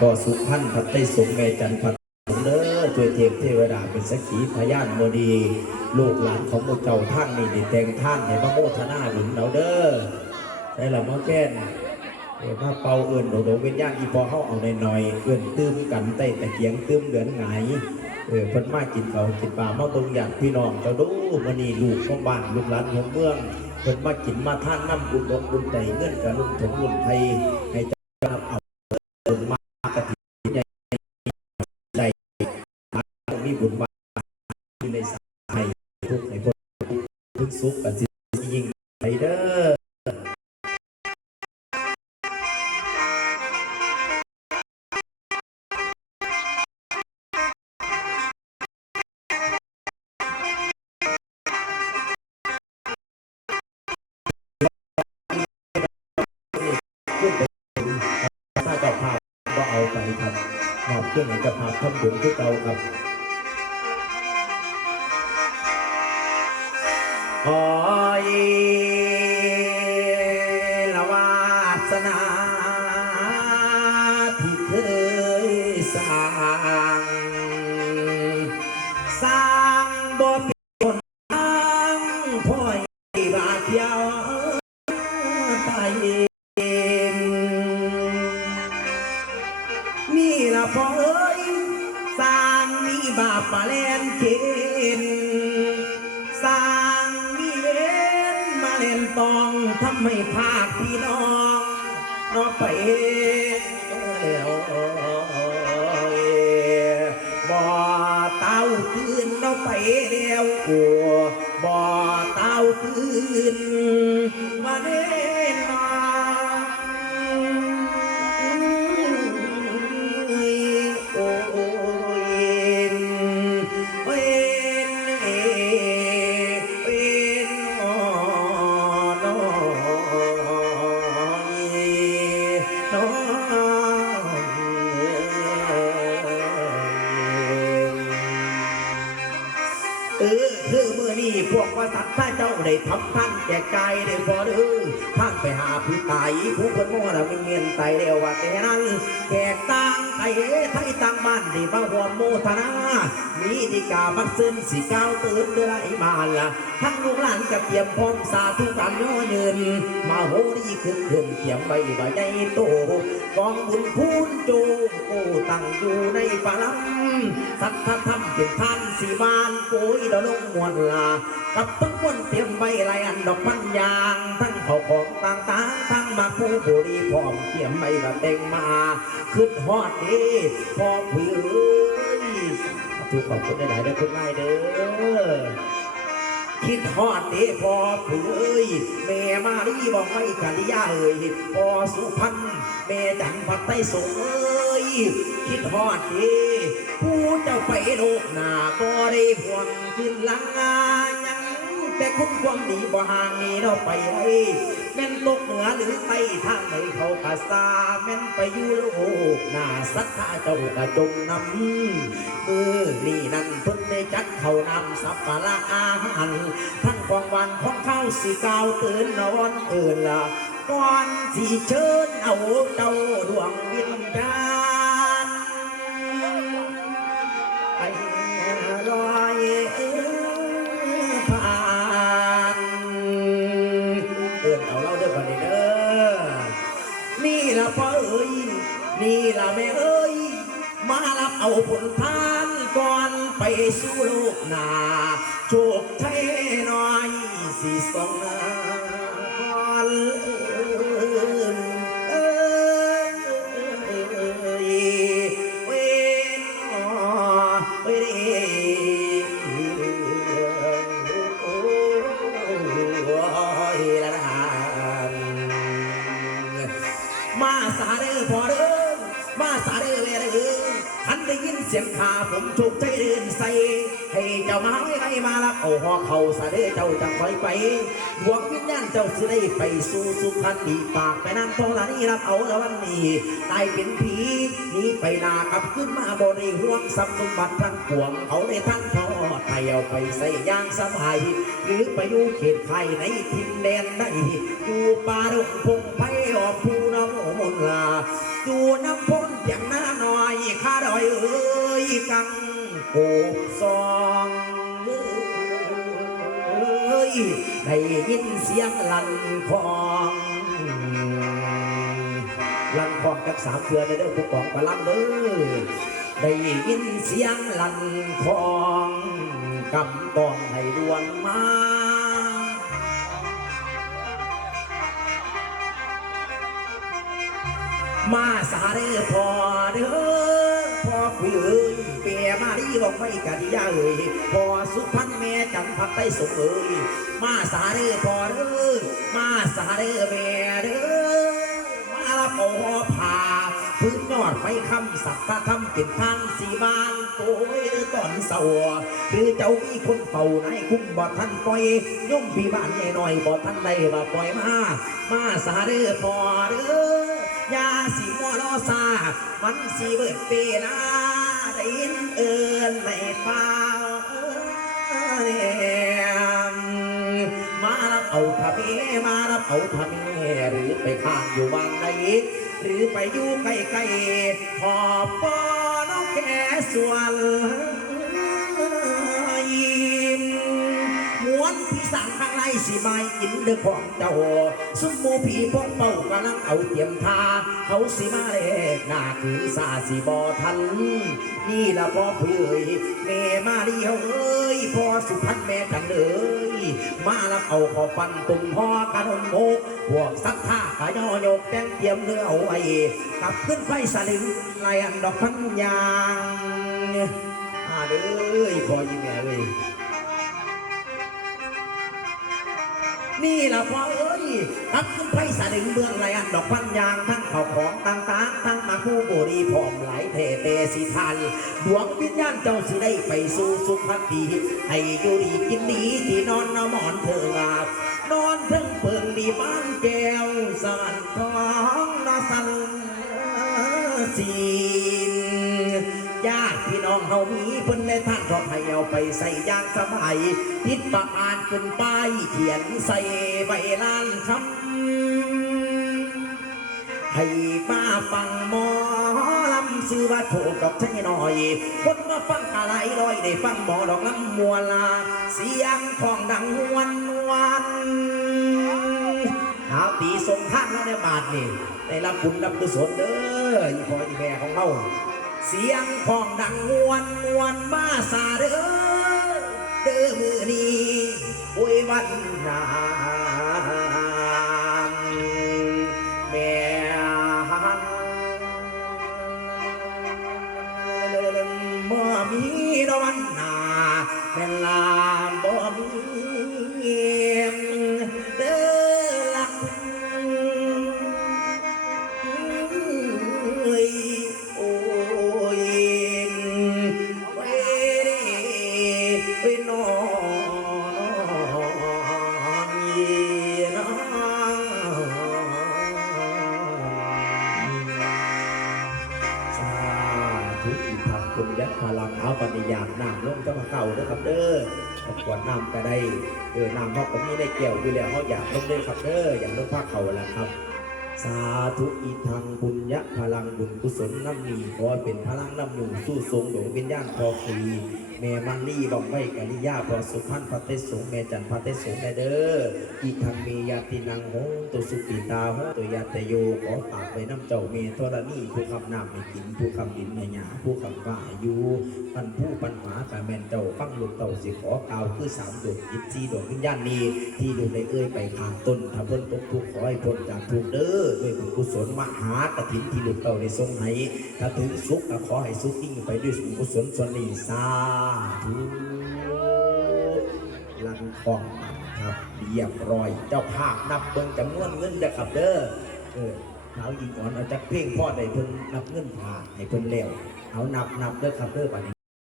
ก็สุพันธ์พัตไตสงฆ์แม่จันทร์พัตสงฆ์เด้อช่วยเทพเทวดาเป็นสักขีพยานโมดี ลูกหลานของพวกเจ้าท่านนี่ได้แต่งท่านในพระโมทนาหลุนเราเด้อได้ละมาแก้นเออพระเป่าเอื่นโดดเว้นย่างอีพอเข้าเอาในหน่อยเอื่นตื้มกันใต้ตะเกียงตื้มเหลือนหงเออเพิ่นมากินเขากินปลามาเบิ่งอยากพี่น้องเจ้าดูมันนี่ลูกของบ้านลูกหลานของเมืองเพิ่นมากินมาท่านน้ำบุญบุญใจเงินกับลุนถงลุนไทยให้เจ้ารับเอาเพิ่นมากระถิ่นใหญ่ใจมามีบุญวาอยู่ในสายทุกข์ในพ้นทุกข์ สุขกันสิยิ่งไปเด้อขึ้นไปถ้าเจ้าภาพก็เอาไปครับมอบเครื่องให้เจ้าภาพทำบุญที่เก่าครับ ขอยละวาสนา ที่เคยสร้าง สร้างบ่เป็นคนทางพ่อยบาดเดียวตายนี่ละพ่อยสร้างมีบาปมาแลนเกณฑ์สร้าง ทำให้ภาคพี่น้องนอกไปแล้ว ว่าสัตว์พระเจ้าได้ทำท่านแก่กายได้พอเด้อท่านไปหาผู้ตายผู้คนมั่วเราไม่เงียนไตเร็วว่าแต่นั้นแขกต่างไทยไทยต่างบ้านที่มาห่วโมทนา มีดีกาบักซึนสีก้าวตื่นเดือไอมาละทั้งลูกหลานกับเตรียมพร้อมสาธุการย่อยืนมาโหดีขึ้นขึ้นเตรียมไว้ใบใหญ่โตกองบุญพูนโจโอตั้งอยู่ในปาลังสัทธธรรมเป็นท่านสีบานโกยดลงมวลลากับทั้งนเตรียมไว้หลอันดอกพันยางทั้งเขาของต่างๆทั้งมาผู้บุรีพร้อมเตรียมไว้แบบเต็งมาขึ้นฮอดเดีพอผืนทุกขอบคุณหลายๆเด้คุณง่ายเด้อคิดฮอดเด้พอผือเอ้ยแม่มาลีบอกไม่กันยาเอ้ยพอสุพรรณแม่จันพัดไต้สงเอ้ยคิดฮอดเด้ผู้เจ้าไปโลกหน้าก็ได้หวงขึ้นลังงานยัง แต่คุณความดีบ่ห่างนี้เราไปให้แม่นตกเหนือหรือใต้ทางไหนเขากาซาแม่นไปอยู่โลกหน้าสัทธาเจ้ากระจงนำเออนี่นั่นเพิ่นได้จัดเขานำสับปะละอาหารทั้งความหวันของเขาสีกาวตื่นนอนเอื่นละก่อนสิเชิญเอาเจ้าดวงวิญญา พ่อเอ้ยนี่ละแม่เอ้ย มารับเอาผลทานก่อนไปสู่โลกหนาโชคชัยน้อยสีสองนา มาสาเด้อพอเด้อมเด้อแม่เด้อทันได้ยินเสียงขาผมถูกใจเดินใส่ ให้เจ้ามาให้ให้มารับเอาหอเขาสาเด้เจ้าจังคอยไปดวงวิญญาณเจ้าสิได้ไปสู่สุพรรณดีปากไปนั่งทองหลานี่รับเอาแล้ววันนี้ตายเป็นผีนี้ไปนากลับขึ้นมาบริห่วงทรัพย์สมบัติทั้งปวงเขาได้ทั้งทอดไทยเอาไปใส่ย่างสบาย หรือไปอยู่เขตไทยในทินแดนใดอยู่ป่าดงพงไผ่ออกภูน้ำมนลา อยู่น้ำพ้นถียงหน้าหน่อยข้าดอยเอ้ยกังโกซองเอ้ยได้ยินเสียงลันของลันของจากสามเทือนในเด้อผู้กองปลังเด้อได้ยินเสียงลันของกำตองให้ดวนมา มาสาเด้อพอเด้อพอคุยเอ้ยเปียมาดีบอกไม่กะดิยาเอ้ยพอสุพรรณแม่จำพักไต้สงเอ้ยมาสาเด้อพอเด้อมาสาเด้อแม่เด้อมาละโอผ่าพื้นยอดไฟคำสักตะคำเป็นทางสีบานโอ้ยตอนเสาหรือเจ้ามีคนเฝ้าในคุ้มบ่ทันปล่อยย่อมพี่บ้านใหญ่หน่อยบ่ทันได้บ่ปล่อยมา มาสาเด้อพอเด้อ รอซามันสีเบิดเปนาได้ยินเอินไม่ฟ้าเอยมารับเอาทะเมมารับเอาทะเมหรือไปข้างอยู่วังใดหรือไปอยู่ใกล้ๆขอบปอน้องแก่ส่วน สั่งข้างในสิไม่กินเด้อของเจ้าซุมหมูผีพวกเป่ากำลังเอาเตรียมทาเขาสิมาเลกหน้าคือสาสิบอทัน นี่ละพ่อเพื่อยแม่มาเดียวเอ้ยพ่อสุพรรณแม่กันเลยมารับเอาขอปันตุ่มพ่อกันนโมกพวกสักท่ากะย่อยกแต่งเตรียมเนื้อเอาไว้กลับขึ้นไปสลึงไลอันดอกพันยางอ่าเด้อพ่อยิ้มแม่เอ้ย นี่ละพ่อเอ้ยทับขึ้นไปสะดึงเมืองไหลอันดอกพันยางทั้งข้าวของต่างๆทั้งมาคู่บุรีพร้อมไหลเทเตสิทันดวงวิญญาณเจ้าสิได้ไปสู่สุขติให้อยู่ดีกินดีที่นอนนหมอนเถิงอาบนอนเพิ่งเปิงดีบ้านแก้วสวรรค์ทองนาสันสี องเฮามีเพิ่นได้ท่านทอให้เอาไปใส่ยางสบายทิศประอานขึ้นไปายเขียนใส่ใบลานคำให้มาฟังหมอลำซื้อว่าโถกับใช่หน่อย คนมาฟังอะไรลอยได้ฟังหมอดอกลำมัวลลา เสียงของดังวันวันหาตีทรงท่านแล้วในบาทนี่ได้รับบุญรับกุศลเด้ออีพ่ออีแม่ของเรา เสียงของดังมวนมวนมาสาเด้อเด้อมือนี้โอ้ยวันนานแม่ฮังบ่มีดอกวันนาแม่ลา พลังเอาปฏิญาณน้ำลงจะมาเข่าเด้อครับเด้อขวดน้ำก็ได้เออน้ำเขาก็มีในเก้วอยู่แล้วเขาอยากลงได้ครับเด้ออยากลงผ้าเขาแล้วครับ สาธุอีทางบุญยะพลังบุญกุศลน้ำมีขอเป็นพลังน้ำหนุนสู้ทรงดวงวิญญาณพอฟรี แม่มันนี่บอกไว้กันิยาพอสุขันพระเตสงแม่จันพระเตสงแม่เด้ออีทังเมยาตินังโหตุสุปิตาโหตุยาตโยขอฝากไว้น้ำเจ้าเมธรณีผู้คำน้ำไม่กินผู้คำดินไม่หยาผู้คำว่าอยู่ปันผู้ปัญหากะแม่นเจ้าฟังลูกเต่าสิขอกล่าวคือสามดวงยิบซีดวงวิญญาณนี้ที่ดูในเอ้ยไปข้างต้นถ้าพ้นตกทุกข์อให้พ้นจากทุกเด้อด้วยบุญกุศลมหากฐินที่ลูกเต่าได้ทรงให้ถ้าถึงสุขก็ขอให้สุขยิ่งไปด้วยบุญกุศลส่วนนี้สาธุลังทองครับเรียบร้อย เจ้าภาพนับเบิ่งจำนวนเงินเด้อครับเด้อเออเอาอีกอ่อนเอาจากเพ่งพ่อได้เพิ่นนับเงินผ่าให้เพิ่นแล้วเอานับนับเด้อครับเด้อบัดนี้